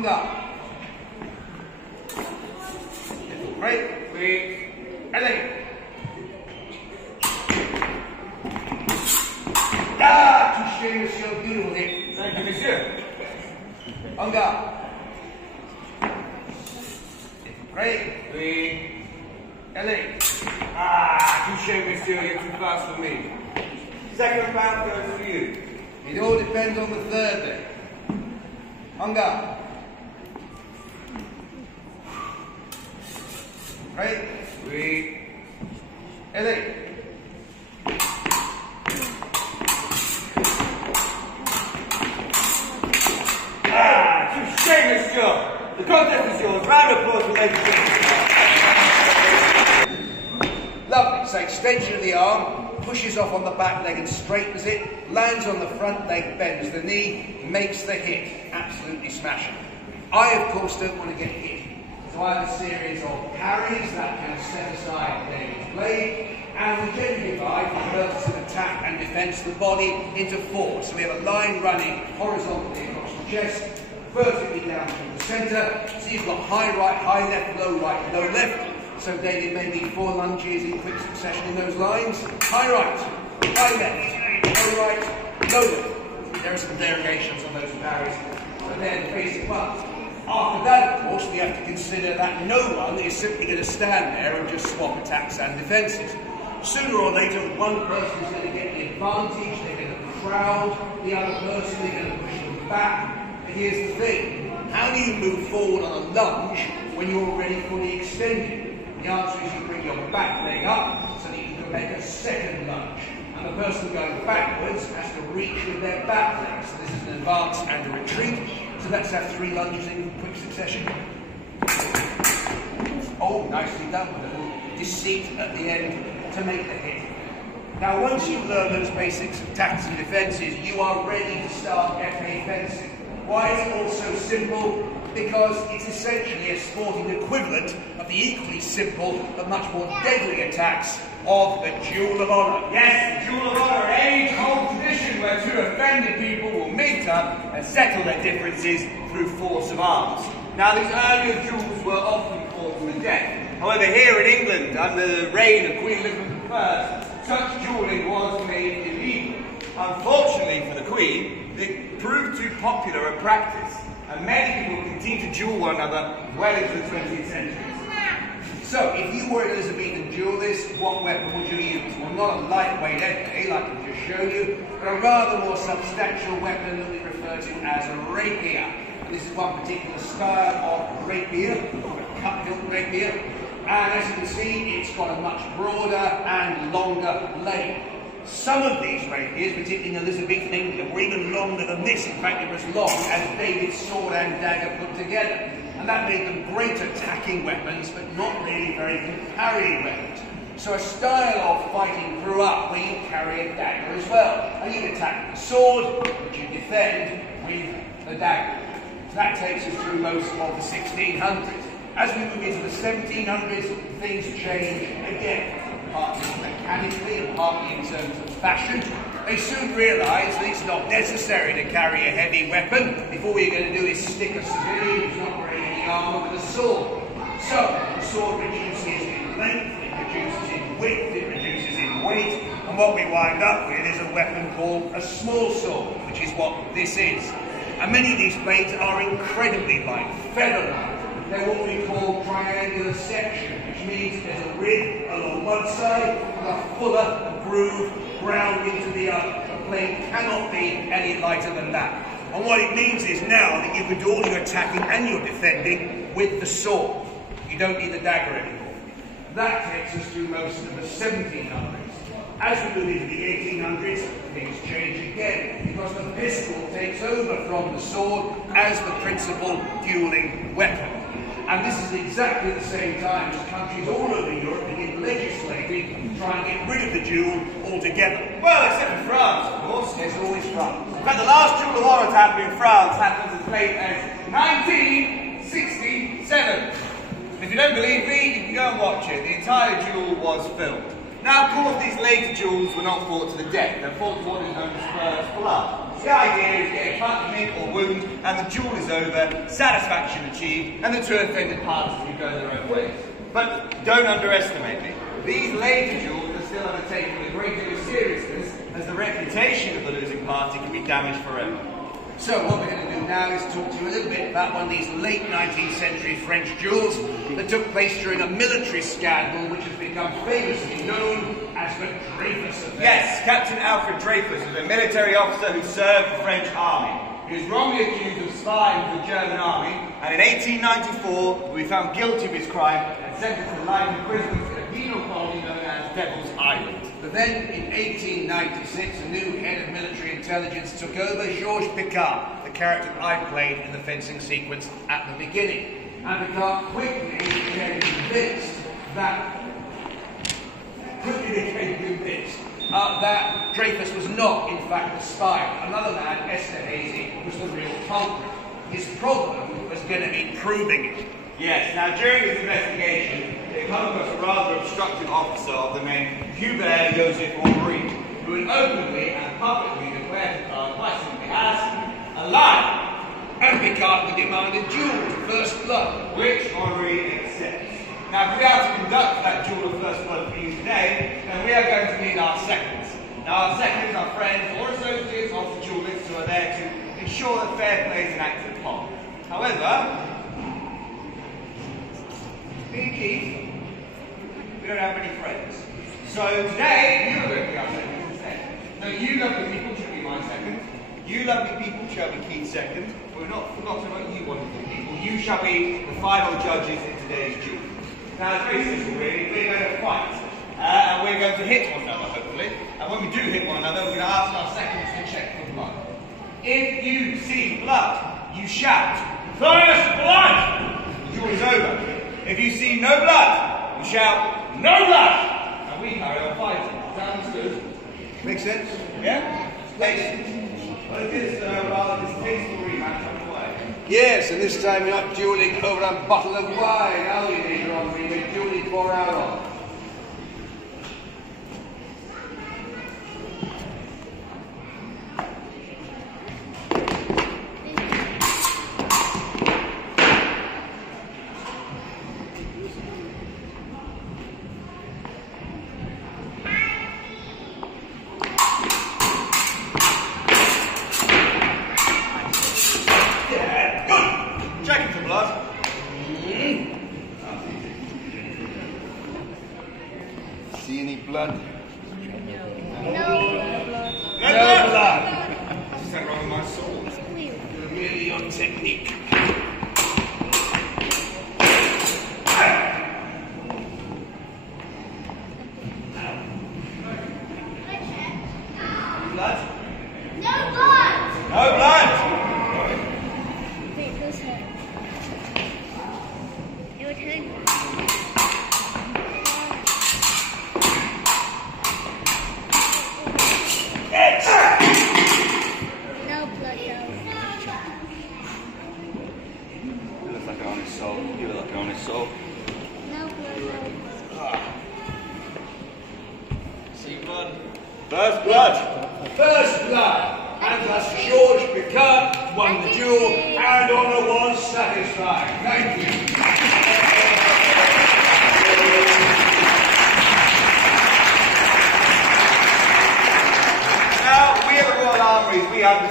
On guard. Little break. 3. Elegant. Touché, monsieur. Beautiful hit. Thank you, monsieur. On guard. Great. 3. Elegant. Touché, monsieur. You're too fast for me. Second round goes for you. It all depends on the third day. On guard. Great. 3. Elegant. Touché, monsieur. The contest is yours. Round of applause for ladies and gentlemen. Lovely. So extension of the arm, pushes off on the back leg and straightens it, lands on the front leg, bends the knee, makes the hit. Absolutely smashing. I, of course, don't want to get hit. So I have a series of parries that can set aside David's blade, and we generally divide, for the purpose of attack and defence, the body into 4. So we have a line running horizontally across the chest, vertically down through the centre. So you've got high right, high left, low left. So David, maybe 4 lunges in quick succession in those lines. High right, high left, low right, low left. There are some variations on those parries, but they're the basic ones. After that, of course, we have to consider that no one is simply going to stand there and just swap attacks and defences. Sooner or later, one person is going to get the advantage, they're going to crowd the other person, they're going to push them back. But here's the thing, how do you move forward on a lunge when you're already fully extended? The answer is you bring your back leg up so that you can make a second lunge. And the person going backwards has to reach with their back leg. So this is an advance and a retreat. So let's have 3 lunges in quick succession. Oh, nicely done with a little deceit at the end to make the hit. Now once you learn those basics of attacks and defences, you are ready to start FA fencing. Why is it all so simple? Because it's essentially a sporting equivalent of the equally simple but much more deadly attacks of the Duel of Honour. Yes, the Duel of Honour, an age-old tradition where 2 offended people will meet up and settle their differences through force of arms. Now, these earlier duels were often fought to the death. However, here in England, under the reign of Queen Elizabeth I, such duelling was made illegal. Unfortunately for the Queen, it proved too popular a practice, and many people continue to duel one another well into the 20th century. So, if you were an Elizabethan duelist, what weapon would you use? Well, not a lightweight epee, like I've just shown you, but a rather more substantial weapon that we refer to as a rapier. And this is one particular style of rapier, a cut-hilt rapier. And as you can see, it's got a much broader and longer blade. Some of these rapiers, particularly in Elizabethan England, were even longer than this. In fact, they were as long as David's sword and dagger put together. And that made them great attacking weapons, but not really very good parrying weapons. So a style of fighting grew up where you carry a dagger as well. And you attack with the sword, which you defend with the dagger. So that takes us through most of the 1600s. As we move into the 1700s, things change again. Partly mechanically and partly in terms of fashion. They soon realised that it's not necessary to carry a heavy weapon. If all you're going to do is stick a civilian who's not wearing any armour with a sword. So, the sword reduces in length, it reduces in width, it reduces in weight, and what we wind up with is a weapon called a small sword, which is what this is. And many of these blades are incredibly light, feather-light. They're what we call triangular section, which means there's a rib along one side and a fuller groove ground into the other. A blade cannot be any lighter than that. And what it means is now that you can do all your attacking and your defending with the sword. You don't need the dagger anymore. That takes us through most of the 1700s. As we move into the 1800s, things change again, because the pistol takes over from the sword as the principal dueling weapon. And this is exactly the same time as countries all over Europe begin legislating to try and get rid of the duel altogether. Well, except in France, of course. There's always France. In fact, the last Duel of Honour to happen in France happened as late as 1967. If you don't believe me, you can go and watch it. The entire duel was filmed. Now, of course, these later duels were not fought to the death. They're fought to what is known as first blood. The idea is to get a cut, nick or wound, and the duel is over, satisfaction achieved, and the two offended parties can go their own ways. But don't underestimate me. These later duels are still undertaken with a great deal of seriousness, as the reputation of the losing party can be damaged forever. So what we're going to do now is talk to you a little bit about one of these late 19th century French duels that took place during a military scandal which has become famously known as the Dreyfus Affair. Yes, Captain Alfred Dreyfus was a military officer who served the French army. He was wrongly accused of spying for the German army, and in 1894 he was found guilty of his crime and sentenced to life imprisonment in a penal colony known as Devil's Island. But then, in 1896, a new head of military intelligence took over, Georges Picard, the character I played in the fencing sequence at the beginning. And Picard quickly became convinced that Dreyfus was not, in fact, a spy. Another man, Esterhazy, was the real culprit. His problem was going to be proving it. Yes, now during his investigation, they come across a rather obstructive officer of the name Hubert Joseph Henri, who had openly and publicly declared Picard quite simply as a liar. And Picard would demand a duel to first blood, which Henri accepts. Now, if we are to conduct that duel of first blood for you today, then we are going to need our seconds. Now, our seconds are friends or associates of the duelists who are there to ensure that fair play is enacted upon. However, being Keith, we don't have many friends. So today, you are going to be our seconds instead. So you lovely people shall be my second. You lovely people shall be Keith's second. We're not forgotten about you wonderful people. You shall be the final judges in today's duel. Now it's very simple really. We're going to fight. And we're going to hit one another, hopefully. And when we do hit one another, we're going to ask our seconds to check for blood. If you see blood, you shout, "First blood!" The duel is over. If you see no blood, you shout, "No blood!" And we carry on fighting. Sounds good? Make sense? Yeah? Excellent. Well, it is a rather distasteful rematch on the way. Yes, and this time you're not duelling over a bottle of wine, are you, Major Henri? We're duelling for our own. Checking for blood. See any blood? No No blood. Is that wrong with my sword? You're really on technique. Blood? No blood! No blood! Wait, who's her? It would hurt. No blood, You look like an honest soul. You look like an honest soul. no. No blood. See blood? First blood! First blood. And thus Georges Picard won the duel and honour was satisfied. Thank you. Now, we at the Royal Armouries, we have